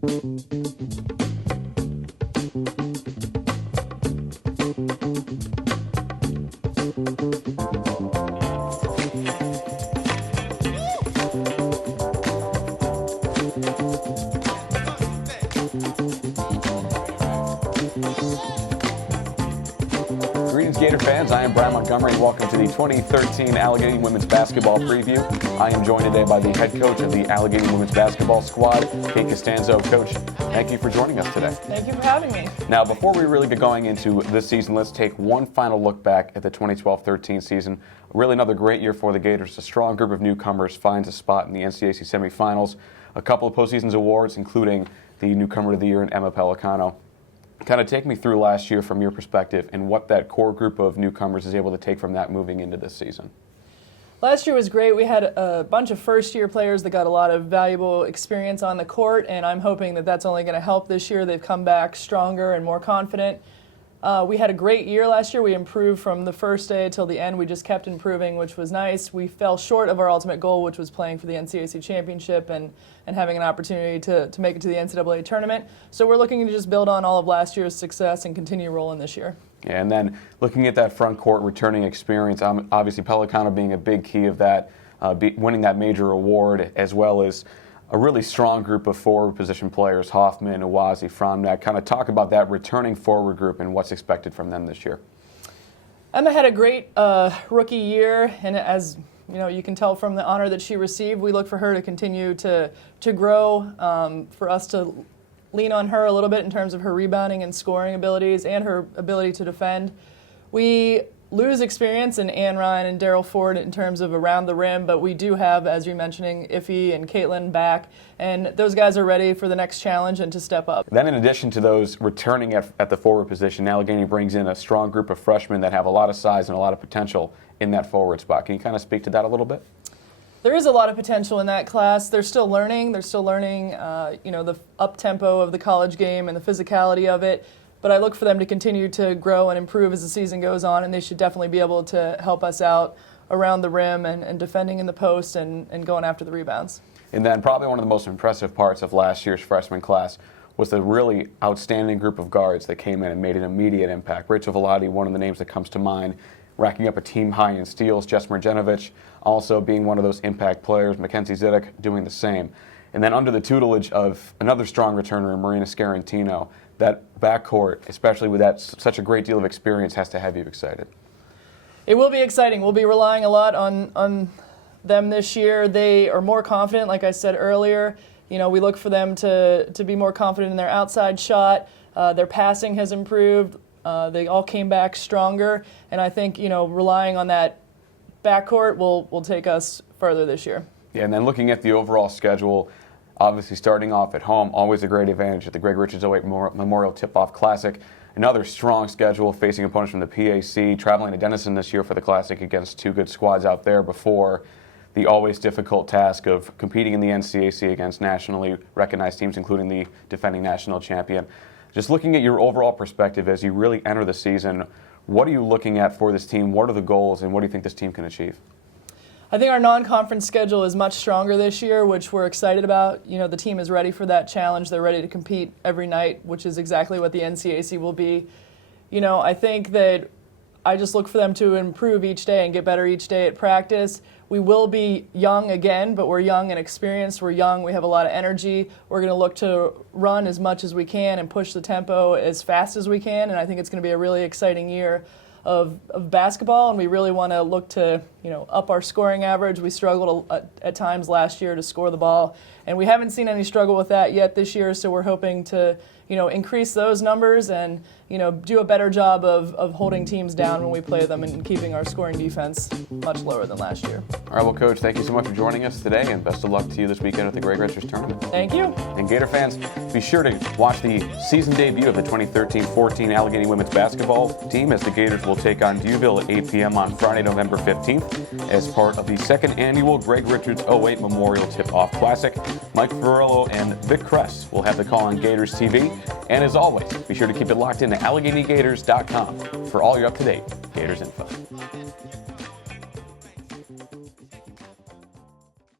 Greetings, Gator fans. I am Bryan Montgomery, and welcome to the 2013 Allegheny Women's Basketball Preview. I am joined today by the head coach of the Allegheny Women's Basketball squad, Kate Costanzo. Coach, thank you for joining us today. Thank you for having me. Now, before we really get going into this season, let's take one final look back at the 2012-13 season. Really another great year for the Gators. A strong group of newcomers finds a spot in the NCAC semifinals. A couple of postseason awards, including the Newcomer of the Year in Emma Pelicano. Kind of take me through last year from your perspective and what that core group of newcomers is able to take from that moving into this season. Last year was great. We had a bunch of first-year players that got a lot of valuable experience on the court, and I'm hoping that that's only going to help this year. They've come back stronger and more confident. We had a great year last year. We improved from the first day till the end. We just kept improving, which was nice. We fell short of our ultimate goal, which was playing for the NCAC championship and having an opportunity to make it to the NCAA tournament. So we're looking to just build on all of last year's success and continue rolling this year. Yeah, and then looking at that front court returning experience, obviously Pelicano being a big key of that, winning that major award, as well as a really strong group of forward position players, Hoffman, Awazi, Fromnak. Kind of talk about that returning forward group and what's expected from them this year. Emma had a great rookie year, and as you can tell from the honor that she received, we look for her to continue to grow, for us to lean on her a little bit in terms of her rebounding and scoring abilities and her ability to defend. We lose experience in Ann Ryan and Daryl Ford in terms of around the rim, but we do have, as you're mentioning, Iffy and Caitlin back, and those guys are ready for the next challenge and to step up. Then in addition to those returning at the forward position, Allegheny brings in a strong group of freshmen that have a lot of size and a lot of potential in that forward spot. Can you kind of speak to that a little bit? There is a lot of potential in that class. They're still learning. The up-tempo of the college game and the physicality of it. But I look for them to continue to grow and improve as the season goes on, and they should definitely be able to help us out around the rim and defending in the post and going after the rebounds. And then probably one of the most impressive parts of last year's freshman class was the really outstanding group of guards that came in and made an immediate impact. Rachel Velati, one of the names that comes to mind, racking up a team high in steals. Jess Marjanovic also being one of those impact players. Mackenzie Zidek doing the same. And then under the tutelage of another strong returner, Marina Scarantino, that backcourt, especially with that such a great deal of experience, has to have you excited. It will be exciting. We'll be relying a lot on them this year. They are more confident, like I said earlier. We look for them to be more confident in their outside shot. Their passing has improved. They all came back stronger, and I think relying on that backcourt will take us further this year. Yeah, and then looking at the overall schedule, obviously starting off at home, always a great advantage at the Greg Richards 08 Memorial Tip-Off Classic. Another strong schedule facing opponents from the PAC, traveling to Denison this year for the Classic against two good squads out there before the always difficult task of competing in the NCAC against nationally recognized teams, including the defending national champion. Just looking at your overall perspective as you really enter the season, what are you looking at for this team? What are the goals, and what do you think this team can achieve? I think our non-conference schedule is much stronger this year, which we're excited about. The team is ready for that challenge. They're ready to compete every night, which is exactly what the NCAC will be. I think that I just look for them to improve each day and get better each day at practice. We will be young again, but we're young and experienced. We're young. We have a lot of energy. We're going to look to run as much as we can and push the tempo as fast as we can, and I think it's going to be a really exciting year of basketball, and we really want to look to up our scoring average. We struggled at times last year to score the ball, and we haven't seen any struggle with that yet this year, so we're hoping to increase those numbers and do a better job of holding teams down when we play them and keeping our scoring defense much lower than last year. All right, well, Coach, thank you so much for joining us today, and best of luck to you this weekend at the Greg Richards Tournament. Thank you. And Gator fans, be sure to watch the season debut of the 2013-14 Allegheny women's basketball team as the Gators will take on Dewville at 8 p.m. on Friday, November 15th as part of the second annual Greg Richards 08 Memorial Tip-Off Classic. Mike Ferrello and Vic Kress will have the call on Gators TV. And as always, be sure to keep it locked in to AlleghenyGators.com for all your up-to-date Gators info.